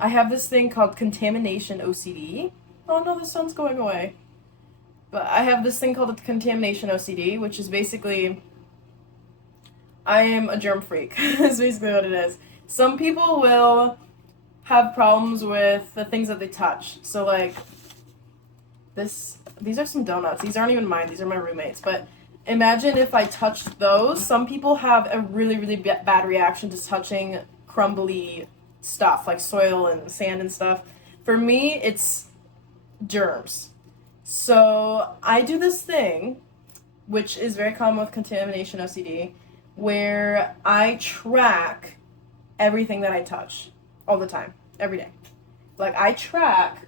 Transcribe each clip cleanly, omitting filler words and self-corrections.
I have this thing called contamination OCD. Oh no, the sun's going away. But I have this thing called contamination OCD, which is basically I am a germ freak. Is basically what it is. Some people will have problems with the things that they touch. So like these are some donuts. These aren't even mine. These are my roommates. But imagine if I touched those. Some people have a really bad reaction to touching crumbly stuff like soil and sand and stuff. For me, it's germs. So I do this thing, which is very common with contamination OCD, where I track everything that I touch all the time, every day. Like I track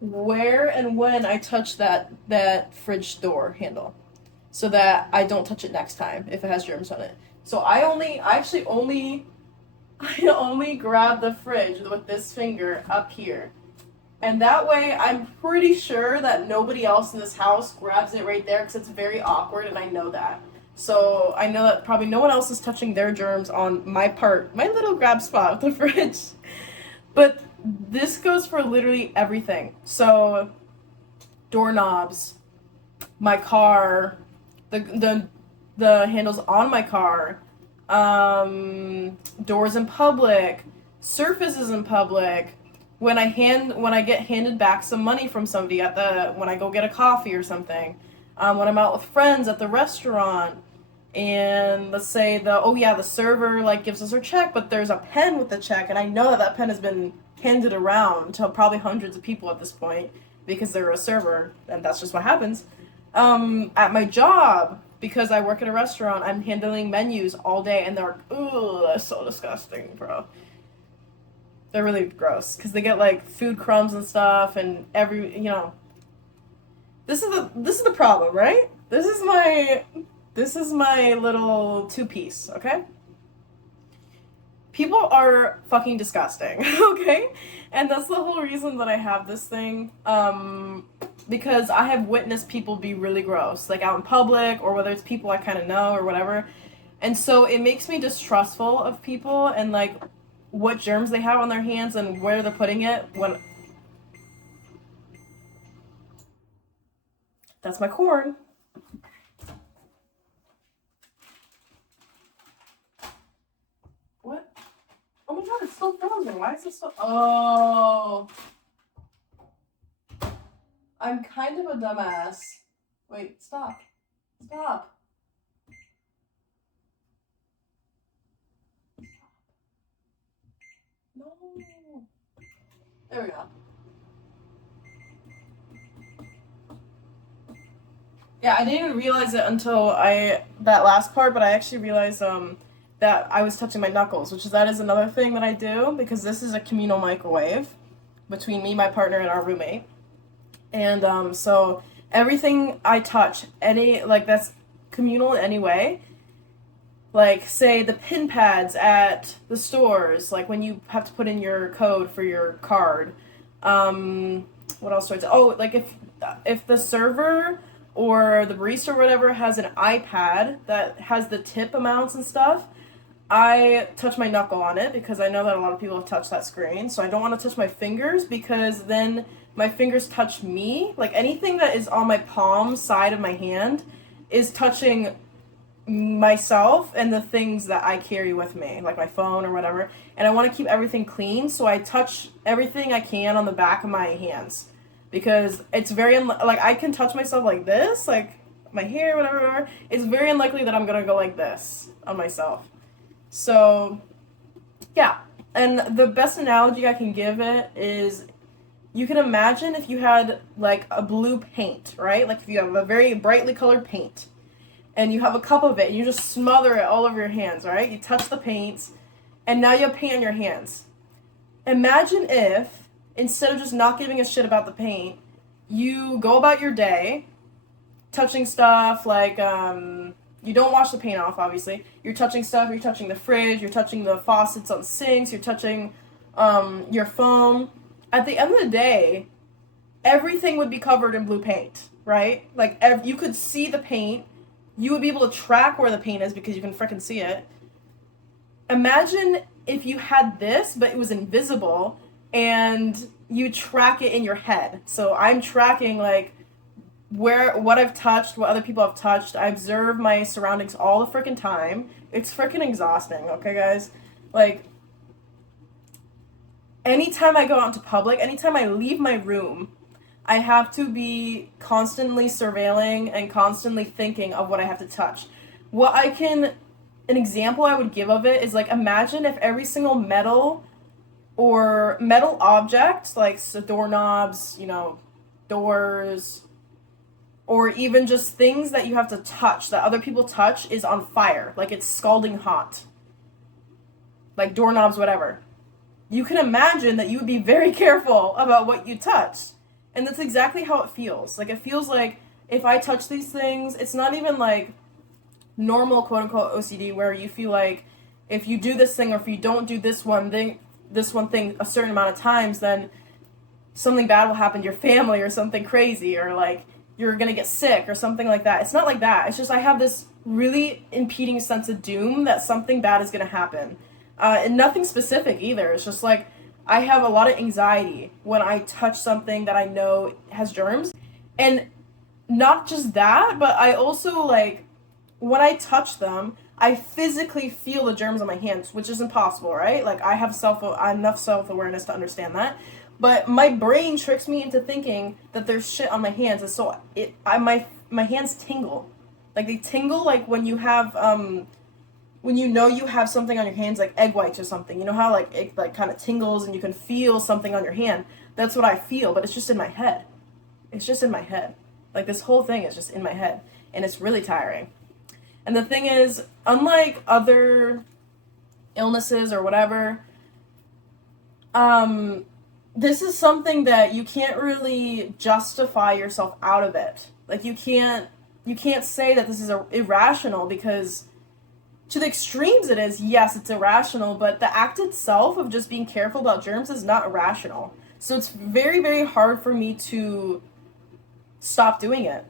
where and when I touch that fridge door handle, so that I don't touch it next time if it has germs on it. So I only grab the fridge with this finger up here. And that way, I'm pretty sure that nobody else in this house grabs it right there because it's very awkward, and I know that. So I know that probably no one else is touching their germs on my little grab spot with the fridge. But this goes for literally everything. So doorknobs, my car, the handles on my car, doors in public, surfaces in public. When I get handed back some money from somebody when I go get a coffee or something, when I'm out with friends at the restaurant, and let's say the server like gives us our check, but there's a pen with the check, and I know that pen has been handed around to probably hundreds of people at this point because they're a server, and that's just what happens. At my job, because I work at a restaurant, I'm handling menus all day, and they're that's so disgusting, bro. They're really gross because they get like food crumbs and stuff, and this is the problem, right? This is my little two piece, okay? People are fucking disgusting, okay? And that's the whole reason that I have this thing. Because I have witnessed people be really gross, like out in public, or whether it's people I kind of know or whatever. And so it makes me distrustful of people and like what germs they have on their hands and where they're putting it when that's my corn. What? Oh my god, it's still frozen. Why is it still Oh, I'm kind of a dumbass. Wait, stop. Stop. No. There we go. Yeah, I didn't even realize it until that last part, but I actually realized that I was touching my knuckles, that is another thing that I do because this is a communal microwave between me, my partner, and our roommate. And so everything I touch, any like that's communal in any way, like say the pin pads at the stores, like when you have to put in your code for your card. What else do I do? Oh, like if the server or the barista or whatever has an iPad that has the tip amounts and stuff, I touch my knuckle on it because I know that a lot of people have touched that screen. So I don't want to touch my fingers because then my fingers touch me. Like anything that is on my palm side of my hand is touching myself and the things that I carry with me, like my phone or whatever. And I want to keep everything clean, so I touch everything I can on the back of my hands because it's like I can touch myself like this, like my hair, whatever. It's very unlikely that I'm gonna go like this on myself. So, yeah. And the best analogy I can give it is you can imagine if you had like a blue paint, right? Like if you have a very brightly colored paint and you have a cup of it and you just smother it all over your hands, right? You touch the paints and now you have paint on your hands. Imagine if instead of just not giving a shit about the paint, you go about your day touching stuff like you don't wash the paint off, obviously. You're touching stuff, you're touching the fridge, you're touching the faucets on sinks, you're touching your phone. At the end of the day, everything would be covered in blue paint, right? Like, you could see the paint. You would be able to track where the paint is because you can frickin' see it. Imagine if you had this, but it was invisible, and you track it in your head. So I'm tracking, like, what I've touched, what other people have touched. I observe my surroundings all the freaking time. It's freaking exhausting, okay, guys? Like, anytime I go out into public, anytime I leave my room, I have to be constantly surveilling and constantly thinking of what I have to touch. An example I would give of it is, like, imagine if every single metal or metal object, like doorknobs, doors, or even just things that you have to touch, that other people touch, is on fire. Like, it's scalding hot. Like doorknobs, whatever. You can imagine that you would be very careful about what you touch. And that's exactly how it feels. Like, it feels like if I touch these things, it's not even like normal quote-unquote OCD where you feel like if you do this thing or if you don't do this one thing a certain amount of times, then something bad will happen to your family or something crazy, or like you're gonna get sick or something like that. It's not like that. It's just I have this really impeding sense of doom that something bad is gonna happen. And nothing specific either. It's just like I have a lot of anxiety when I touch something that I know has germs. And not just that, but I also, like, when I touch them, I physically feel the germs on my hands, which is impossible, right? Like, I have enough self-awareness to understand that. But my brain tricks me into thinking that there's shit on my hands, and so my hands tingle. Like, they tingle like when you have when you know you have something on your hands, like egg whites or something. You know how, like, it, like, kind of tingles and you can feel something on your hand? That's what I feel, but it's just in my head. It's just in my head. Like, this whole thing is just in my head, and it's really tiring. And the thing is, unlike other illnesses or whatever, this is something that you can't really justify yourself out of it. Like, you can't say that this is irrational, because to the extremes it is. Yes, it's irrational, but the act itself of just being careful about germs is not irrational. So it's very, very hard for me to stop doing it,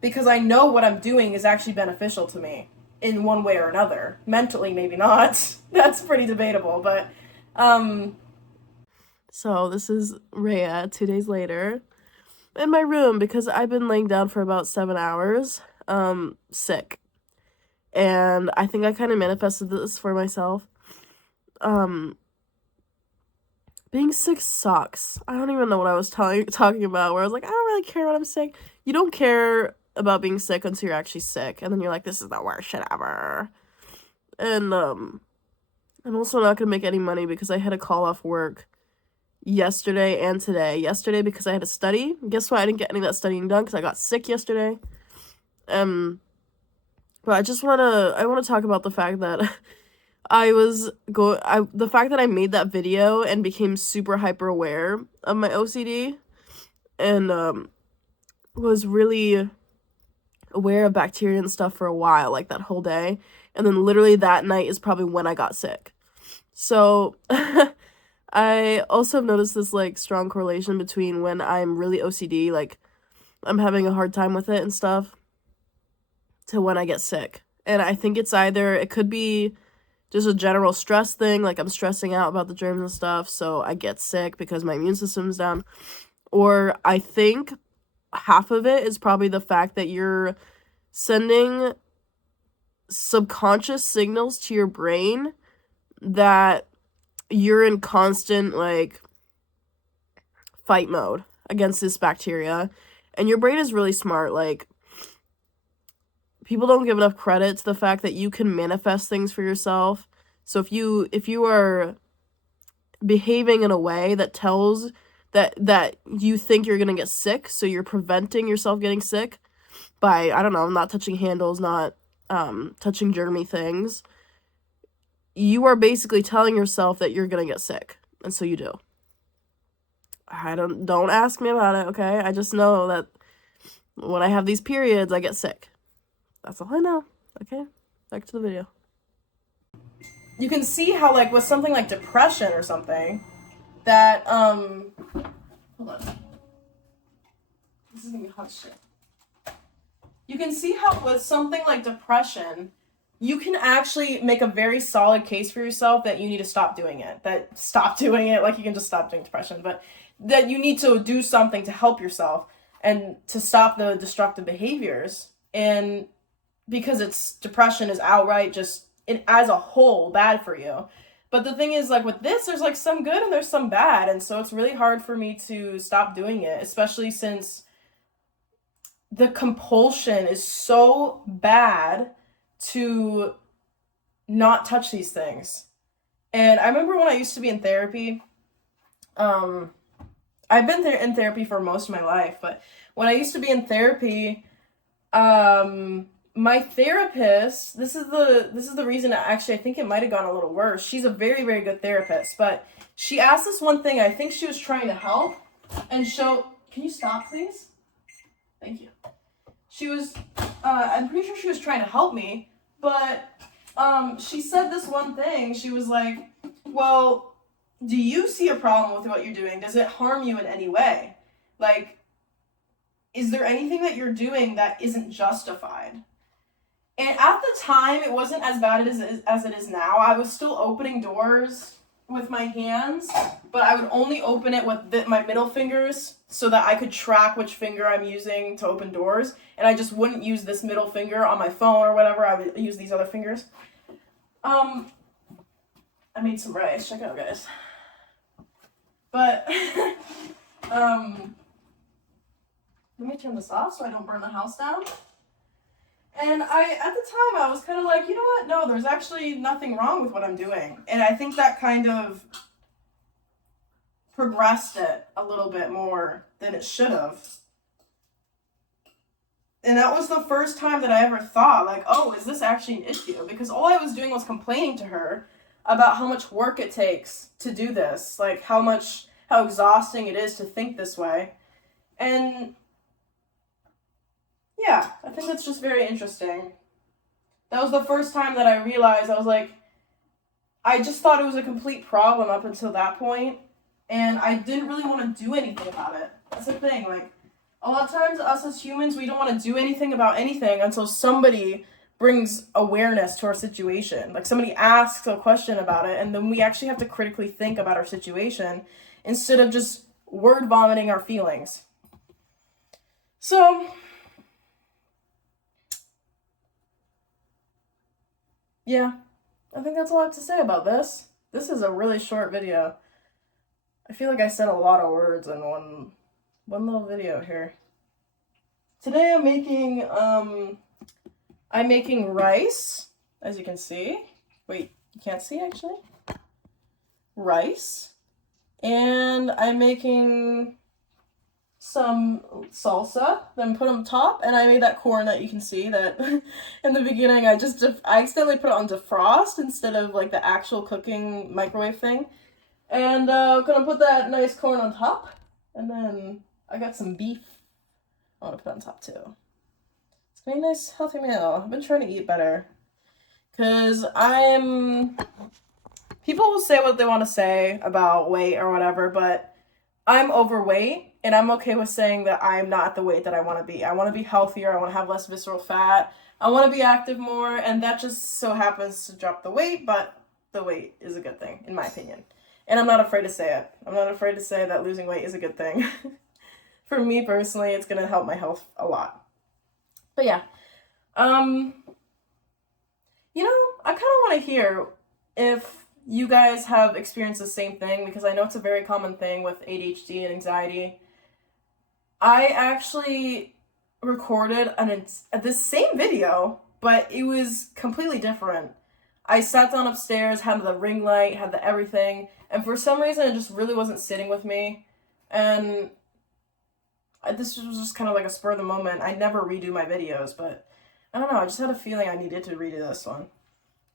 because I know what I'm doing is actually beneficial to me in one way or another. Mentally, maybe not. That's pretty debatable, but so this is Rhea 2 days later in my room, because I've been laying down for about 7 hours, sick. And I think I kind of manifested this for myself. Being sick sucks. I don't even know what I was talking about, where I was like, I don't really care when I'm sick. You don't care about being sick until you're actually sick, and then you're like, this is the worst shit ever. And I'm also not gonna make any money because I had to call off work yesterday and today. Yesterday because I had to study. Guess what? I didn't get any of that studying done because I got sick yesterday. But I wanna talk about the fact that the fact that I made that video and became super hyper aware of my OCD, and was really aware of bacteria and stuff for a while, like that whole day, and then literally that night is probably when I got sick. So I also have noticed this, like, strong correlation between when I'm really OCD, like I'm having a hard time with it and stuff, to when I get sick. And I think it could be just a general stress thing, like I'm stressing out about the germs and stuff, so I get sick because my immune system's down. Or I think half of it is probably the fact that you're sending subconscious signals to your brain that you're in constant, like, fight mode against this bacteria. And your brain is really smart. Like, people don't give enough credit to the fact that you can manifest things for yourself. So if you are behaving in a way that tells that you think you're gonna get sick, so you're preventing yourself getting sick by, I don't know, not touching handles, not touching germy things, you are basically telling yourself that you're gonna get sick, and so you do. Don't ask me about it, okay? I just know that when I have these periods, I get sick. That's all I know. Okay, back to the video. You can see how, like, with something like depression or something, that, hold on. This is gonna be hot shit. You can see how with something like depression, you can actually make a very solid case for yourself that you need to stop doing it. Like you can just stop doing depression, but that you need to do something to help yourself and to stop the destructive behaviors. And because depression is outright just as a whole bad for you. But the thing is, like with this, there's like some good and there's some bad, and so it's really hard for me to stop doing it, especially since the compulsion is so bad to not touch these things. And I remember when I used to be in therapy, I've been in therapy for most of my life, but when I used to be in therapy, my therapist, this is the reason actually I think it might have gone a little worse. She's a very, very good therapist, but she asked this one thing. I think she was trying to help and show, can you stop please? Thank you. She was, I'm pretty sure she was trying to help me, but she said this one thing. She was like, well, do you see a problem with what you're doing? Does it harm you in any way? Like, is there anything that you're doing that isn't justified? And at the time, it wasn't as bad as it is now. I was still opening doors with my hands, but I would only open it with my middle fingers so that I could track which finger I'm using to open doors. And I just wouldn't use this middle finger on my phone or whatever. I would use these other fingers. I made some rice. Check it out, guys. But, let me turn this off so I don't burn the house down. And at the time, I was kind of like, you know what? No, there's actually nothing wrong with what I'm doing. And I think that kind of progressed it a little bit more than it should have. And that was the first time that I ever thought, like, oh, is this actually an issue? Because all I was doing was complaining to her about how much work it takes to do this. Like, how exhausting it is to think this way. And yeah, I think that's just very interesting. That was the first time that I realized, I was like, I just thought it was a complete problem up until that point, and I didn't really want to do anything about it. That's the thing, like, a lot of times us as humans, we don't want to do anything about anything until somebody brings awareness to our situation. Like, somebody asks a question about it, and then we actually have to critically think about our situation instead of just word vomiting our feelings. So yeah, I think that's all I have to say about this. This is a really short video. I feel like I said a lot of words in one little video here. Today I'm making rice, as you can see. Wait, you can't see actually? Rice. And I'm making some salsa, then put on top, and I made that corn that you can see that in the beginning I accidentally put it on defrost instead of like the actual cooking microwave thing. And I'm gonna put that nice corn on top, and then I got some beef I want to put on top too. It's gonna be a nice healthy meal. I've been trying to eat better because people will say what they want to say about weight or whatever, but I'm overweight, and I'm okay with saying that I'm not the weight that I want to be. I want to be healthier. I want to have less visceral fat. I want to be active more, and that just so happens to drop the weight, but the weight is a good thing, in my opinion. And I'm not afraid to say it. I'm not afraid to say that losing weight is a good thing. For me personally, it's going to help my health a lot. But yeah. I kind of want to hear if you guys have experienced the same thing, because I know it's a very common thing with ADHD and anxiety. I actually recorded this same video, but it was completely different. I sat down upstairs, had the ring light, had the everything, and for some reason it just really wasn't sitting with me. And this was just kind of like a spur of the moment. I never redo my videos, but I don't know, I just had a feeling I needed to redo this one.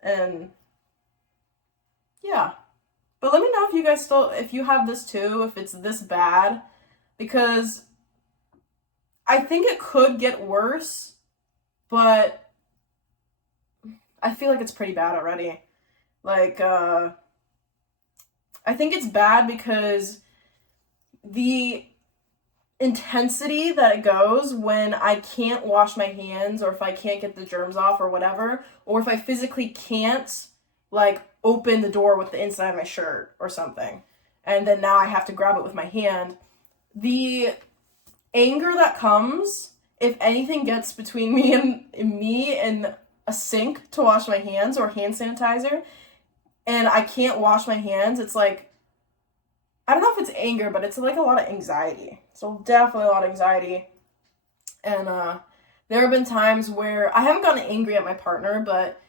And yeah. But let me know if you guys if you have this too, if it's this bad, because I think it could get worse, but I feel like it's pretty bad already. Like, I think it's bad because intensity that it goes when I can't wash my hands, or if I can't get the germs off or whatever, or if I physically can't like open the door with the inside of my shirt or something, and then now I have to grab it with my hand. The anger that comes if anything gets between me and a sink to wash my hands or hand sanitizer, and I can't wash my hands, it's like, I don't know if it's anger, but it's like a lot of anxiety. So definitely a lot of anxiety. And there have been times where I haven't gotten angry at my partner, but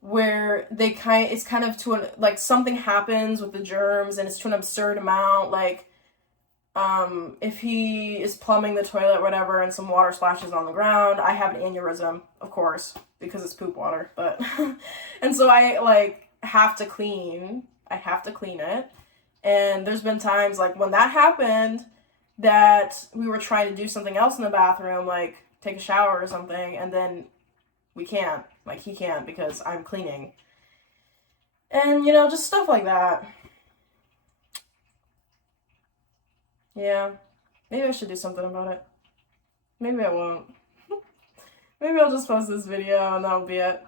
where it's kind of to an, like something happens with the germs and it's to an absurd amount, like if he is plumbing the toilet or whatever and some water splashes on the ground, I have an aneurysm, of course, because it's poop water, but and so I like have to clean it. And there's been times like when that happened that we were trying to do something else in the bathroom, like take a shower or something, and then we can't, like he can't because I'm cleaning. And just stuff like that. Yeah, maybe I should do something about it. Maybe I won't. Maybe I'll just post this video and that'll be it.